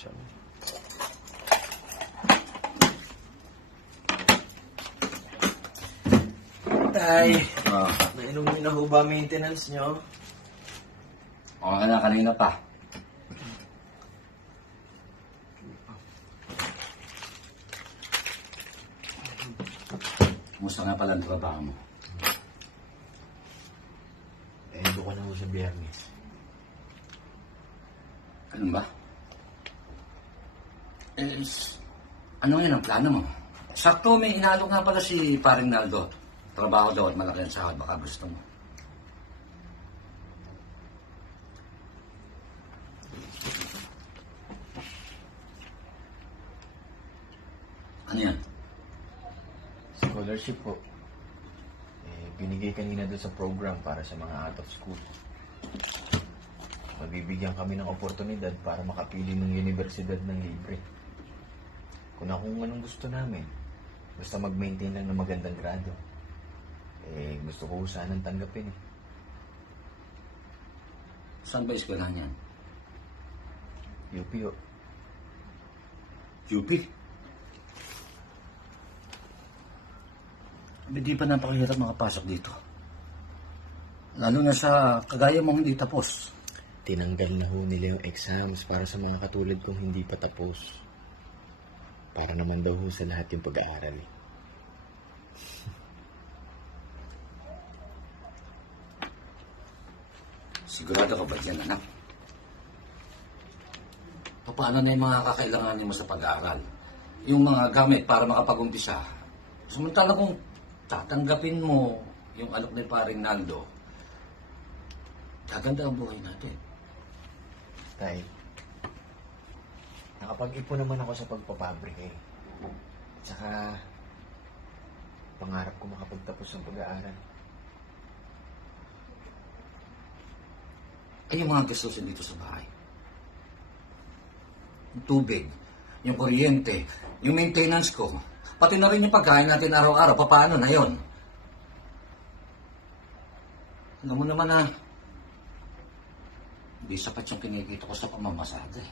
siya. Tay, Ah, nainom niyo na ho ba maintenance nyo? okay na kanina pa. Kumusta nga pala ang trabaho mo? Doon ko na ho sa biyernes. Ano ba? Ano yun ang plano mo? Sakto, may inalok nga pala si Paring Naldo. Trabaho daw at malaki ang sahod, baka gusto mo. Ano yan? Scholarship po. Binigay kanina doon sa program para sa mga out of school. Magbibigyan kami ng oportunidad para makapili ng universidad ng libre. Kung anong gusto namin, basta mag-maintain lang ng magandang grado. Gusto ko sanang tanggapin eh. Saan ba eskwelahan yan? UP o. UP? Hindi pa napakahirap makapasok dito. Lalo na sa kagaya mong hindi tapos. Tinanggal na ho nila yung exams para sa mga katulad kong hindi pa tapos. Para naman daw ho sa lahat yung pag-aaral eh. Sigurado ka ba dyan, anak? Paano na yung mga kakailanganin mo sa pag-aaral? Yung mga gamit para makapag-umpisa. Samantala kung tatanggapin mo yung alok ni Paring Naldo, gaganda ang buhay natin. Tay, nakapag-ipon naman ako sa pagpapabrika eh. Tsaka, pangarap ko makapagtapos ng pag-aaral. Ay, yung mga gastusin dito sa bahay. Yung tubig, yung kuryente, yung maintenance ko, pati na rin yung pagkain natin araw-araw, paano na yon? Alam mo naman na, hindi sapat yung kinikita ko sa pamamasada eh.